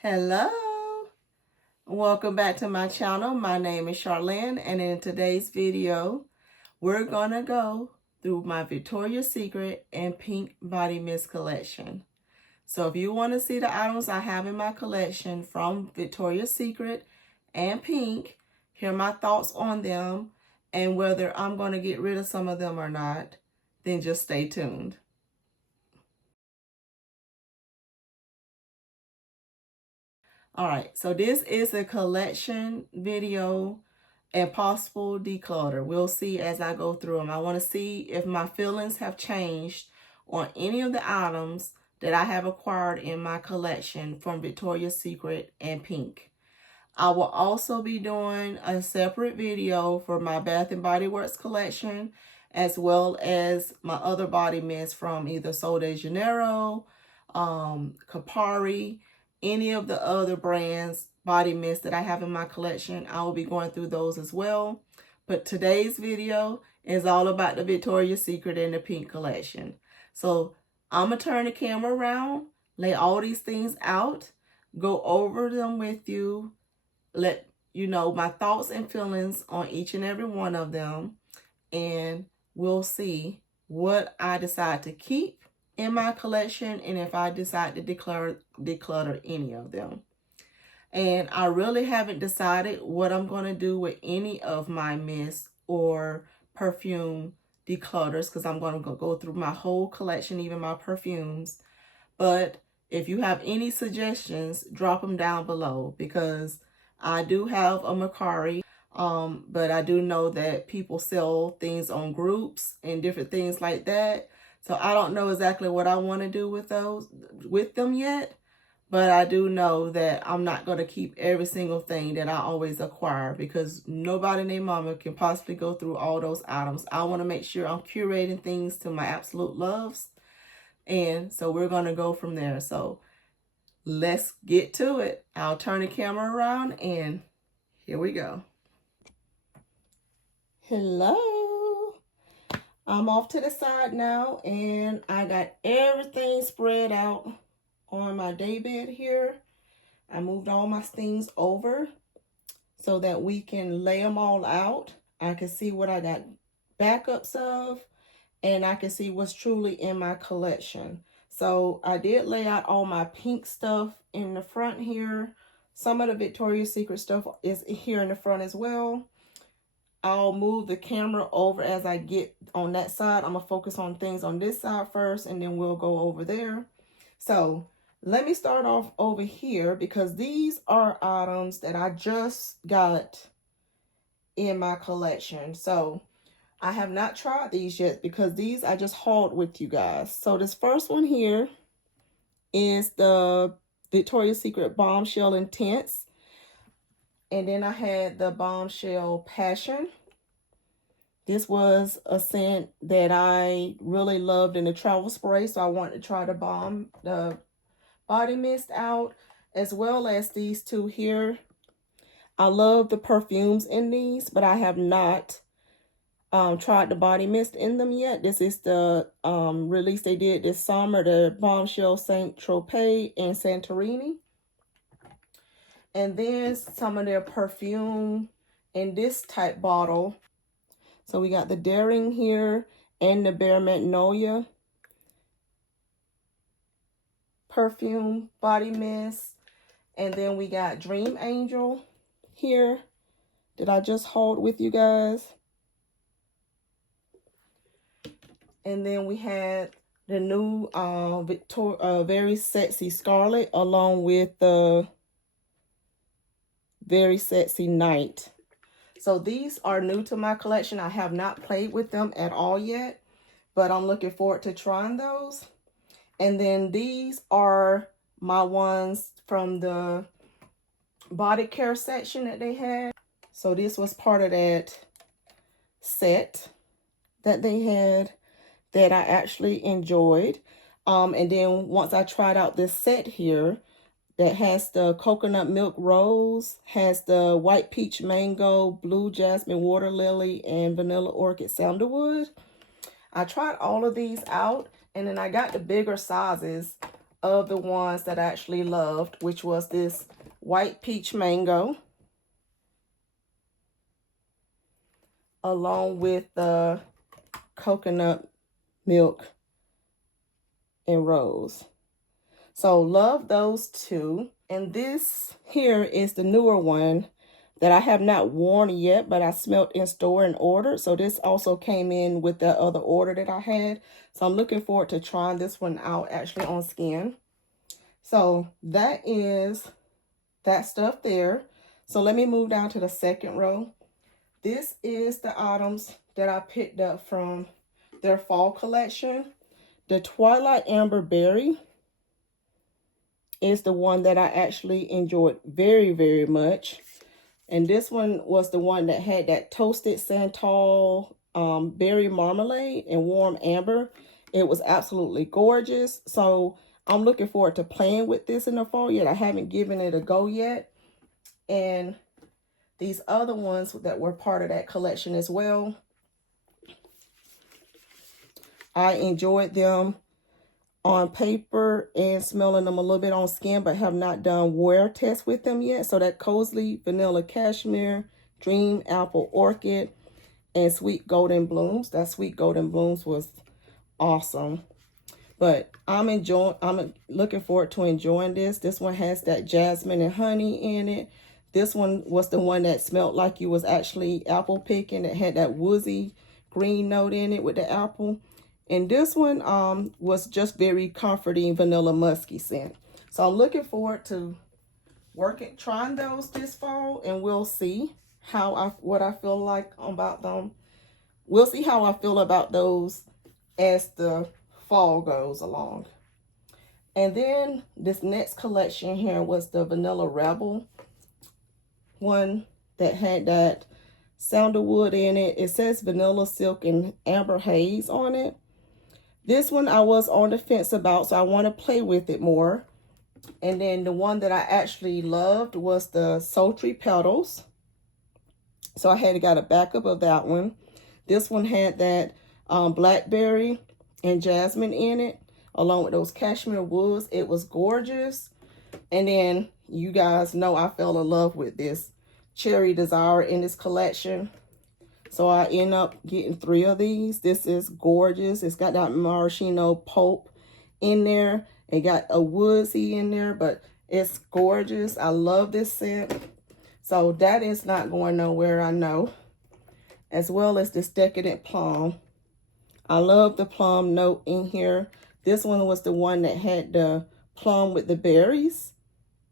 Hello, welcome back to my channel. My name is Charlene, and in today's video we're gonna go through my Victoria's Secret and Pink body mist collection. So if you want to see the items I have in my collection from Victoria's Secret and Pink, hear my thoughts on them and whether I'm going to get rid of some of them or not, then just stay tuned. All right, so this is a collection video and possible declutter. We'll see as I go through them. I want to see if my feelings have changed on any of the items that I have acquired in my collection from Victoria's Secret and Pink. I will also be doing a separate video for my Bath & Body Works collection, as well as my other body mist from either Sol de Janeiro, Kapari, any of the other brands body mist that I have in my collection. I will be going through those as well. But today's video is all about the Victoria's Secret and the Pink collection. So I'm going to turn the camera around, lay all these things out, go over them with you, let you know my thoughts and feelings on each and every one of them, and we'll see what I decide to keep in my collection and if I decide to declutter any of them. And I really haven't decided what I'm going to do with any of my mist or perfume declutters, because I'm going to go through my whole collection, even my perfumes. But if you have any suggestions, drop them down below, because I do have a Macari, but I do know that people sell things on groups and different things like that. So I don't know exactly what I want to do with them yet, but I do know that I'm not going to keep every single thing that I always acquire, because nobody named Mama can possibly go through all those items. I want to make sure I'm curating things to my absolute loves, and so we're going to go from there. So let's get to it. I'll turn the camera around and here we go. Hello. I'm off to the side now, and I got everything spread out on my daybed here. I moved all my things over so that we can lay them all out. I can see what I got backups of, and I can see what's truly in my collection. So I did lay out all my pink stuff in the front here. Some of the Victoria's Secret stuff is here in the front as well. I'll move the camera over as I get on that side. I'm going to focus on things on this side first, and then we'll go over there. So let me start off over here, because these are items that I just got in my collection. So I have not tried these yet, because these I just hauled with you guys. So this first one here is the Victoria's Secret Bombshell Intense. And then I had the Bombshell Passion. This was a scent that I really loved in the travel spray, so I wanted to try the body mist out, as well as these two here. I love the perfumes in these, but I have not tried the body mist in them yet. This is the release they did this summer, the Bombshell Saint Tropez and Santorini. And then some of their perfume in this type bottle. So we got the Daring here and the Bare Magnolia perfume body mist. And then we got Dream Angel here that I just hauled with you guys. And then we had the new Very Sexy Scarlet, along with the Very Sexy Night. So these are new to my collection. I have not played with them at all yet, but I'm looking forward to trying those. And then these are my ones from the body care section that they had. So this was part of that set that they had that I actually enjoyed. And then once I tried out this set here that has the coconut milk rose, has the white peach mango, blue jasmine water lily, and vanilla orchid sandalwood. I tried all of these out, and then I got the bigger sizes of the ones that I actually loved, which was this white peach mango, along with the coconut milk and rose. So love those two. And this here is the newer one that I have not worn yet, but I smelled in store and ordered. So this also came in with the other order that I had. So I'm looking forward to trying this one out actually on skin. So that is that stuff there. So let me move down to the second row. This is the items that I picked up from their fall collection. The Twilight Amber Berry is the one that I actually enjoyed very, very much. And this one was the one that had that toasted santal berry marmalade and warm amber. It was absolutely gorgeous. So I'm looking forward to playing with this in the fall yet. I haven't given it a go yet. And these other ones that were part of that collection as well, I enjoyed them on paper and smelling them a little bit on skin, but have not done wear tests with them yet. So that Cozy Vanilla Cashmere, Dream Apple Orchid, and Sweet Golden Blooms. That Sweet Golden Blooms was awesome. But I'm looking forward to enjoying this. This one has that jasmine and honey in it. This one was the one that smelled like you was actually apple picking. It had that woodsy green note in it with the apple. And this one was just very comforting vanilla musky scent. So I'm looking forward to trying those this fall, and we'll see what I feel like about them. We'll see how I feel about those as the fall goes along. And then this next collection here was the Vanilla Rebel one that had that sandalwood in it. It says vanilla silk and amber haze on it. This one I was on the fence about, so I want to play with it more. And then the one that I actually loved was the Sultry Petals. So I had got a backup of that one. This one had that blackberry and jasmine in it, along with those cashmere woods. It was gorgeous. And then you guys know I fell in love with this Cherry Desire in this collection. So I end up getting 3 of these. This is gorgeous. It's got that maraschino pulp in there. It got a woodsy in there, but it's gorgeous. I love this scent. So that is not going nowhere, I know. As well as this Decadent Plum. I love the plum note in here. This one was the one that had the plum with the berries.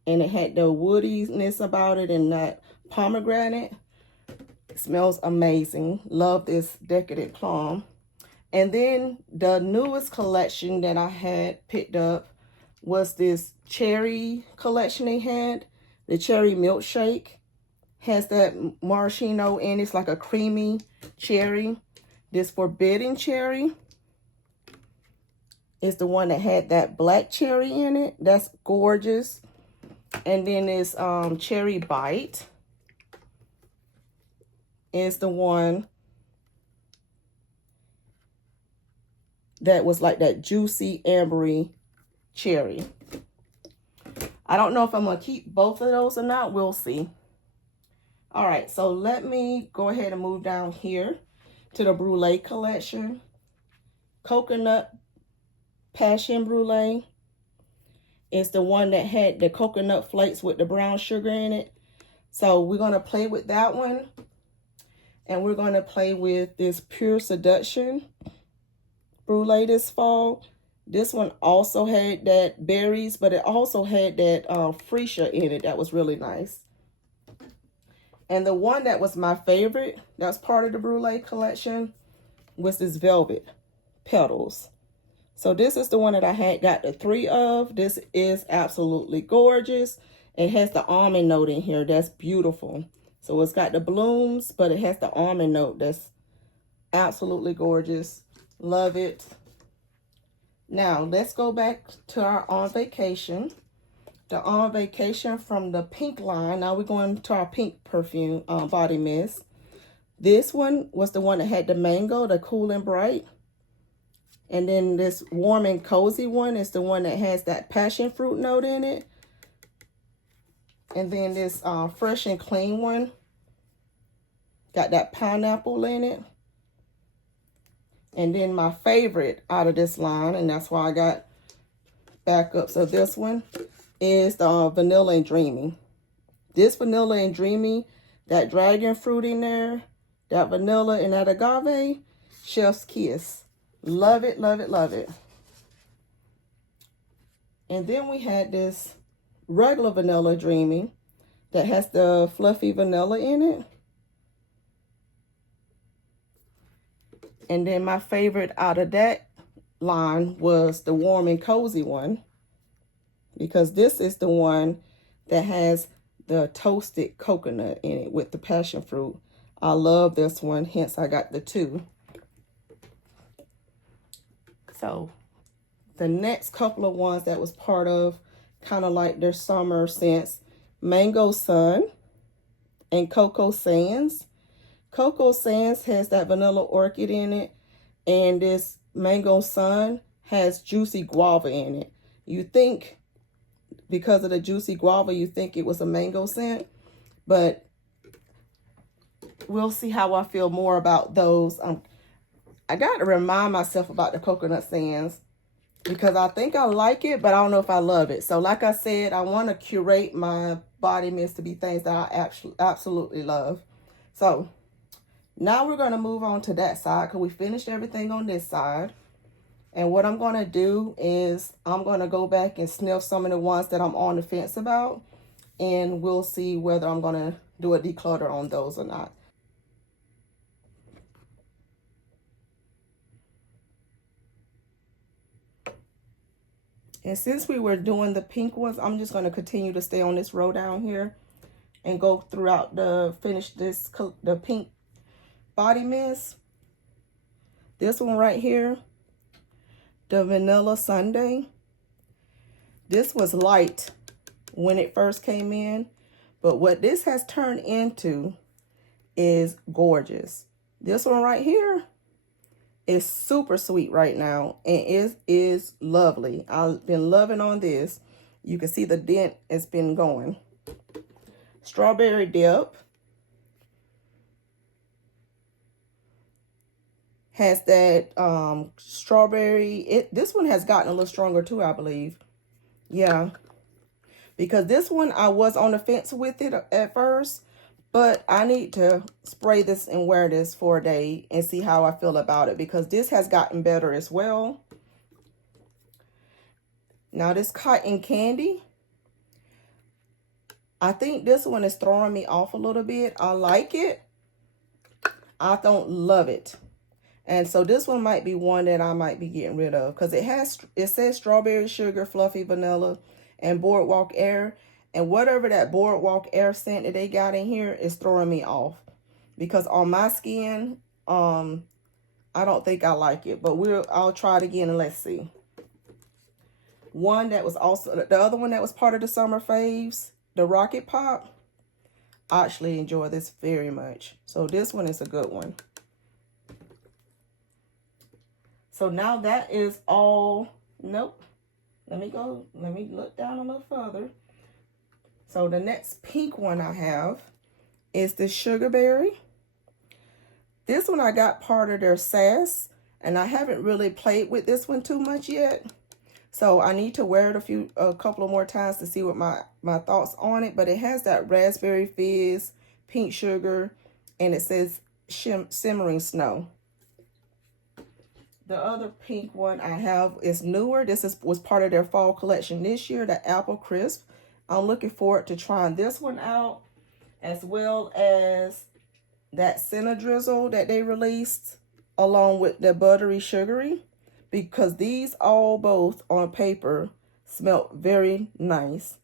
And it had the woodiness about it and that pomegranate. It smells amazing. Love this Decadent Plum. And then the newest collection that I had picked up was this cherry collection they had. The cherry milkshake has that maraschino in it. It's like a creamy cherry. This Forbidden Cherry is the one that had that black cherry in it. That's gorgeous. And then this Cherry Bite is the one that was like that juicy ambery cherry. I don't know if I'm going to keep both of those or not. We'll see. All right, so let me go ahead and move down here to the Brulee collection. Coconut Passion Brulee is the one that had the coconut flakes with the brown sugar in it. So we're going to play with that one. And we're going to play with this Pure Seduction Brulee this fall. This one also had that berries, but it also had that freesia in it. That was really nice. And the one that was my favorite, that's part of the Brulee collection, was this Velvet Petals. So this is the one that I had got the 3 of. This is absolutely gorgeous. It has the almond note in here. That's beautiful. So it's got the blooms, but it has the almond note. That's absolutely gorgeous. Love it. Now, let's go back to our On Vacation. The On Vacation from the pink line. Now we're going to our pink perfume body mist. This one was the one that had the mango, the Cool and Bright. And then this warm and cozy one is the one that has that passion fruit note in it. And then this fresh and clean one got that pineapple in it. And then my favorite out of this line, and that's why I got backups of this one, is the Vanilla and Dreamy. This Vanilla and Dreamy, that dragon fruit in there, that vanilla and that agave, chef's kiss. Love it, love it, love it. And then we had this regular Vanilla Dreamy that has the fluffy vanilla in it. And then my favorite out of that line was the warm and cozy one, because this is the one that has the toasted coconut in it with the passion fruit. I love this one, hence I got the two. So the next couple of ones that was part of kind of like their summer scents, Mango Sun and Cocoa Sands. Cocoa Sands has that vanilla orchid in it, and this Mango Sun has juicy guava in it. You think, because of the juicy guava, you think it was a mango scent, but we'll see how I feel more about those. I got to remind myself about the Coconut Sands, because I think I like it, but I don't know if I love it. So like I said, I want to curate my body mist to be things that I absolutely love. So now we're going to move on to that side, because we finished everything on this side. And what I'm going to do is I'm going to go back and sniff some of the ones that I'm on the fence about. And we'll see whether I'm going to do a declutter on those or not. And since we were doing the pink ones, I'm just going to continue to stay on this row down here and go throughout finish the pink body mist. This one right here, the Vanilla Sundae. This was light when it first came in, but what this has turned into is gorgeous. This one right here is super sweet right now, and it is lovely. I've been loving on this. You can see the dent has been going. Strawberry Dip has that strawberry. This one has gotten a little stronger too, I believe. Yeah, because this one I was on the fence with it at first, but I need to spray this and wear this for a day and see how I feel about it, because this has gotten better as well. Now this Cotton Candy, I think this one is throwing me off a little bit. I like it. I don't love it. And so this one might be one that I might be getting rid of, because it says strawberry sugar, fluffy vanilla, and boardwalk air. And whatever that boardwalk air scent that they got in here is throwing me off, because on my skin, I don't think I like it. But I'll try it again and let's see. One that was also the other one that was part of the summer faves, the Rocket Pop. I actually enjoy this very much. So this one is a good one. So now that is all. Nope. Let me look down a little further. So the next pink one I have is the Sugarberry. This one I got part of their sass, and I haven't really played with this one too much yet. So I need to wear it a couple of more times to see what my thoughts on it. But it has that raspberry fizz, pink sugar, and it says simmering snow. The other pink one I have is newer. This was part of their fall collection this year, the Apple Crisp. I'm looking forward to trying this one out, as well as that Cinnamon Drizzle that they released, along with the Buttery Sugary, because these both on paper smell very nice.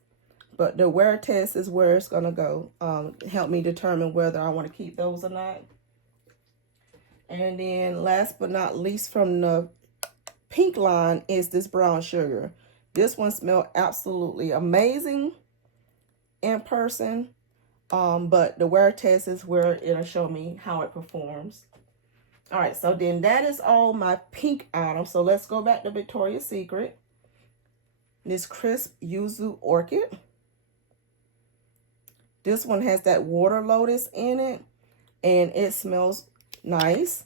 But the wear test is where it's going to go. Help me determine whether I want to keep those or not. And then last but not least from the pink line is this Brown Sugar. This one smelled absolutely amazing in person. But the wear test is where it'll show me how it performs. All right, so then that is all my pink items. So let's go back to Victoria's Secret. This crisp yuzu orchid. This one has that water lotus in it, and it smells nice.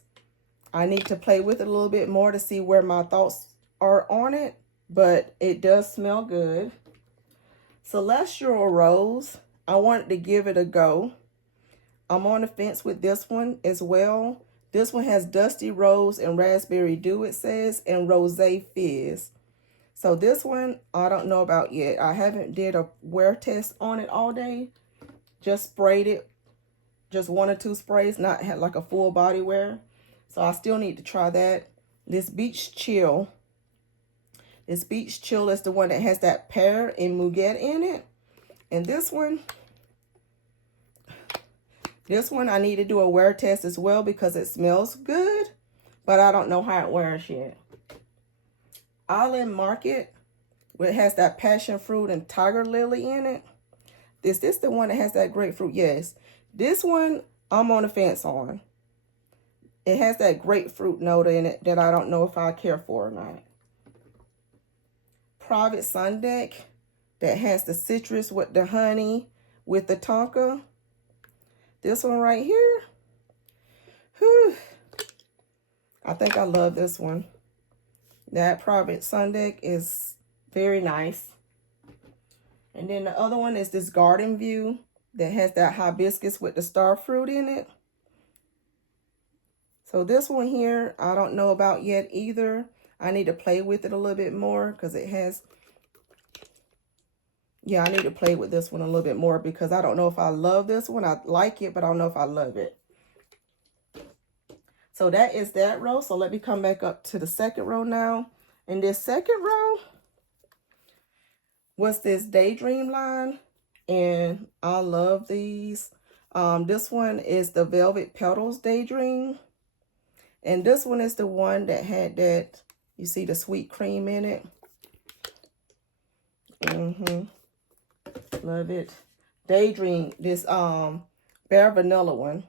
I need to play with it a little bit more to see where my thoughts are on it, but it does smell good. Celestial Rose, I wanted to give it a go. I'm on the fence with this one as well. This one has Dusty Rose and Raspberry Dew, it says, and Rosé Fizz. So this one, I don't know about yet. I haven't did a wear test on it all day. Just sprayed it. Just 1 or 2 sprays, not had like a full body wear. So I still need to try that. This Beach Chill. This Beach Chill is the one that has that pear and muguet in it. And this one I need to do a wear test as well because it smells good, but I don't know how it wears yet. Island Market, where it has that passion fruit and tiger lily in it. Is this the one that has that grapefruit? Yes. This one I'm on the fence on. It has that grapefruit note in it that I don't know if I care for or not. Private Sun Deck that has the citrus with the honey with the tonka. This one right here. Whew. I think I love this one. That Private Sun Deck is very nice. And then the other one is this Garden View that has that hibiscus with the star fruit in it. So this one here, I don't know about yet either. I need to play with it a little bit more because it has... Yeah, I need to play with this one a little bit more because I don't know if I love this one. I like it, but I don't know if I love it. So that is that row. So let me come back up to the second row now. And this second row was this Daydream line. And I love these. This one is the Velvet Petals Daydream. And this one is the one that had that, you see the sweet cream in it. Love it. Daydream, this Bare Vanilla one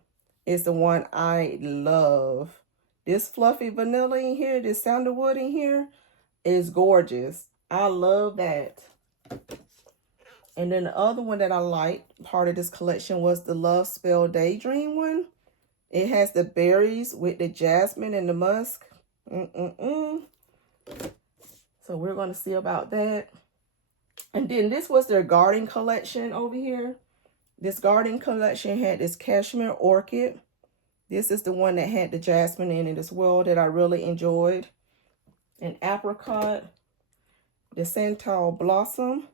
is the one I love. This fluffy vanilla in here, this sandalwood in here is gorgeous. I love that. And then the other one that I liked, part of this collection, was the Love Spell Daydream one. It has the berries with the jasmine and the musk. So we're going to see about that. And then this was their garden collection over here. This garden collection had this cashmere orchid. This is the one that had the jasmine in it as well that I really enjoyed. An apricot. The santal blossom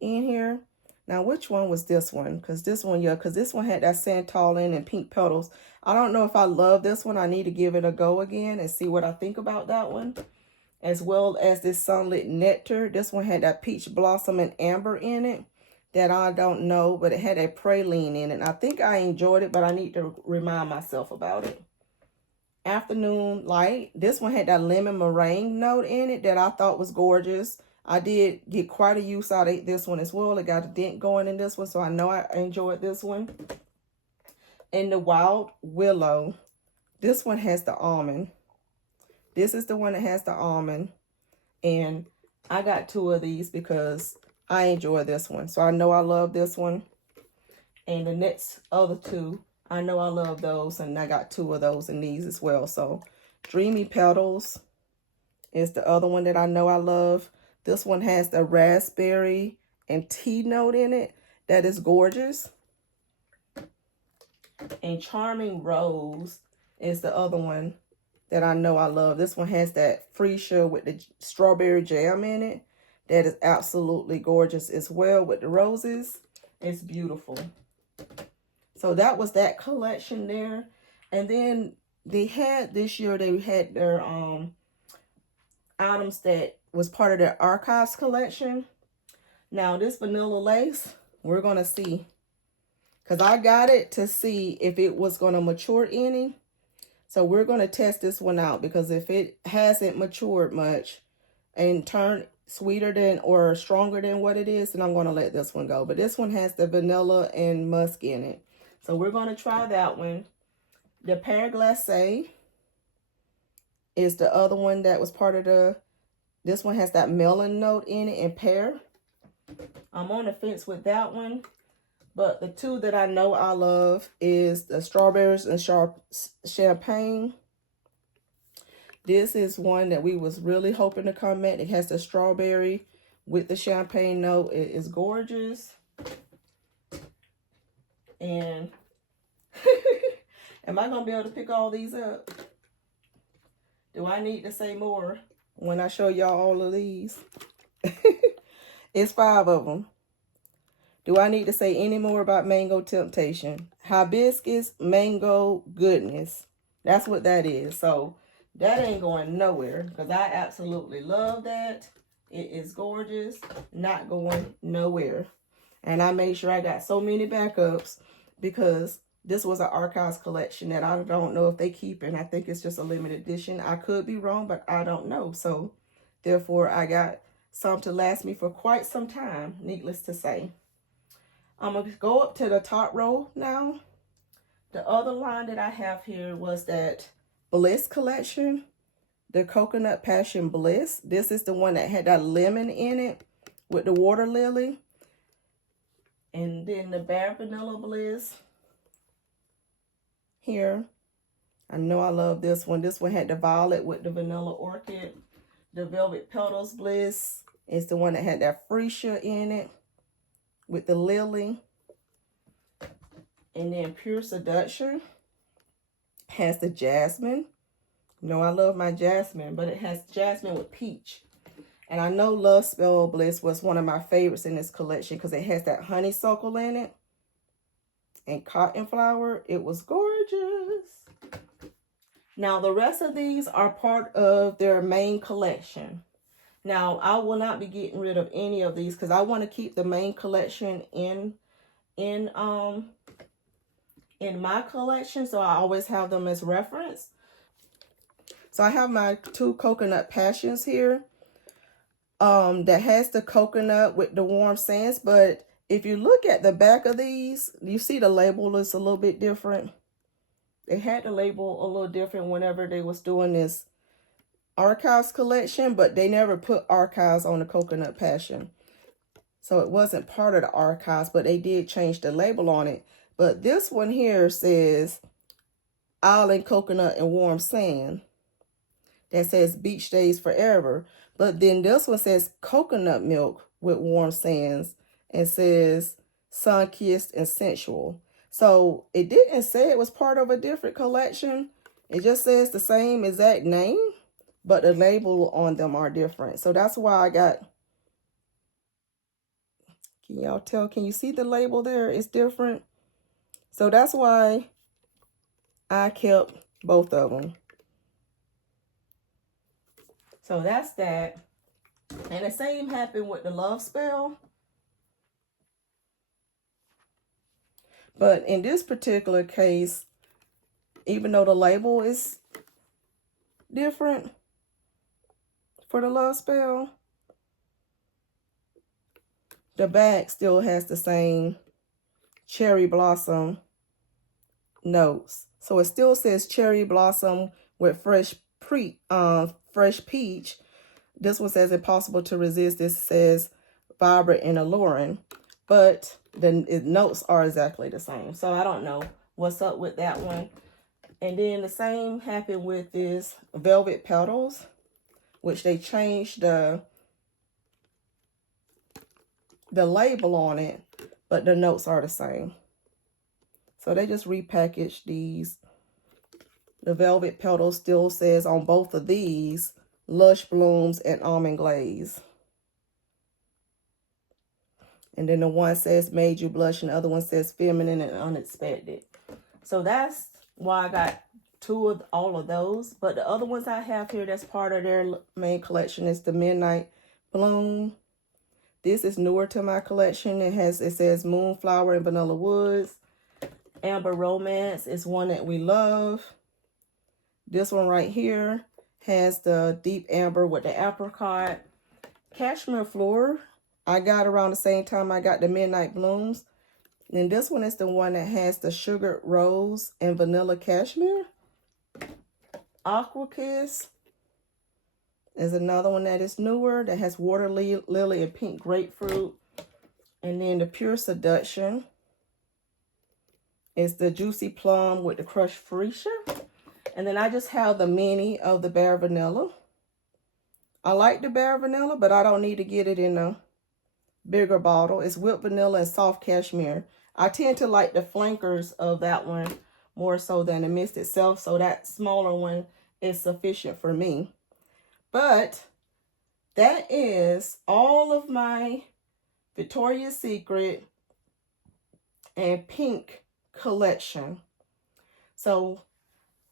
in here. Now, which one was this one? Because this one, yeah, because this one had that santal in and pink petals. I don't know if I love this one. I need to give it a go again and see what I think about that one. As well as this Sunlit Nectar. This one had that peach blossom and amber in it that I don't know, but it had a praline in it. I think I enjoyed it, but I need to remind myself about it. Afternoon Light. This one had that lemon meringue note in it that I thought was gorgeous. I did get quite a use out of this one as well. It got a dent going in this one, so I know I enjoyed this one. And the Wild Willow. This one has the almond. This is the one that has the almond. And I got 2 of these because I enjoy this one. So I know I love this one. And the next other 2, I know I love those. And I got 2 of those in these as well. So Dreamy Petals is the other one that I know I love. This one has the raspberry and tea note in it. That is gorgeous. And Charming Rose is the other one that I know I love. This one has that freesia with the strawberry jam in it. That is absolutely gorgeous as well with the roses. It's beautiful. So that was that collection there. And then they had this year, they had their items that was part of their archives collection. Now this Vanilla Lace, we're going to see. Because I got it to see if it was going to mature any. So we're going to test this one out. Because if it hasn't matured much and turned sweeter than or stronger than what it is, then I'm going to let this one go. But this one has the vanilla and musk in it. So we're going to try that one. The Pear Glacé is the other one that was part of the, this one has that melon note in it and pear. I'm on the fence with that one. But the two that I know I love is the strawberries and champagne. This is one that we was really hoping to come at. It has the strawberry with the champagne note. It is gorgeous. And am I going to be able to pick all these up? Do I need to say more when I show y'all all of these? It's 5 of them. Do I need to say any more about Mango Temptation? Hibiscus Mango Goodness. That's what that is. So that ain't going nowhere because I absolutely love that. It is gorgeous. Not going nowhere. And I made sure I got so many backups because this was an archives collection that I don't know if they keep, and I think it's just a limited edition. I could be wrong, but I don't know. So therefore, I got some to last me for quite some time, needless to say. I'm going to go up to the top row now. The other line that I have here was that Bliss collection, the Coconut Passion Bliss. This is the one that had that lemon in it with the water lily. And then the Bare Vanilla Bliss here. I know I love this one. This one had the violet with the vanilla orchid. The Velvet Petals Bliss is the one that had that freesia in it with the lily. And then Pure Seduction has the jasmine. You know I love my jasmine, but it has jasmine with peach. And I know Love Spell Bliss was one of my favorites in this collection because it has that honeysuckle in it and cotton flower. It was gorgeous. Now, the rest of these are part of their main collection. Now, I will not be getting rid of any of these because I want to keep the main collection in my collection, so I always have them as reference. So I have my 2 Coconut Passions here. That has the coconut with the warm sands, but if you look at the back of these, you see the label is a little bit different. They had the label a little different whenever they was doing this archives collection, but they never put archives on the Coconut Passion. So it wasn't part of the archives, but they did change the label on it. But this one here says Island Coconut and Warm Sand. That says Beach Days Forever. But then this one says Coconut Milk with Warm Sands and says Sun Kissed and Sensual. So it didn't say it was part of a different collection. It just says the same exact name, but the label on them are different. So that's why I got, can y'all tell? Can you see the label there? It's different. So that's why I kept both of them. So that's that. And the same happened with the Love Spell. But in this particular case, even though the label is different for the Love Spell, the bag still has the same cherry blossom notes. So it still says cherry blossom with fresh peach. This one says impossible to resist. This says vibrant and alluring, but the notes are exactly the same. So I don't know what's up with that one. And then the same happened with this Velvet Petals, which they changed the label on it, but the notes are the same. So they just repackaged these. The Velvet Petals still says on both of these Lush Blooms and Almond Glaze. And then the one says Made You Blush and the other one says Feminine and Unexpected. So that's why I got 2 of all of those. But the other ones I have here that's part of their main collection is the Midnight Bloom. This is newer to my collection. It says Moonflower and Vanilla Woods. Amber Romance is one that we love. This one right here has the Deep Amber with the apricot. Cashmere Floor, I got around the same time I got the Midnight Blooms. Then this one is the one that has the sugared rose and vanilla cashmere. Aqua Kiss is another one that is newer that has water lily and pink grapefruit. And then the Pure Seduction is the Juicy Plum with the crushed freesia. And then I just have the mini of the Bare Vanilla. I like the Bare Vanilla, but I don't need to get it in a bigger bottle. It's whipped vanilla and soft cashmere. I tend to like the flankers of that one more so than the mist itself. So that smaller one is sufficient for me. But that is all of my Victoria's Secret and pink collection. So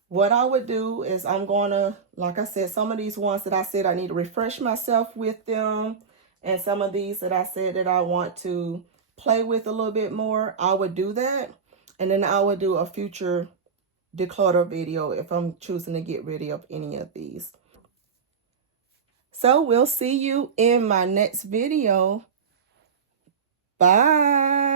what I would do is I'm going to, like I said, some of these ones that I said I need to refresh myself with them. And some of these that I said that I want to play with a little bit more, I would do that. And then I would do a future declutter video if I'm choosing to get rid of any of these. So we'll see you in my next video. Bye.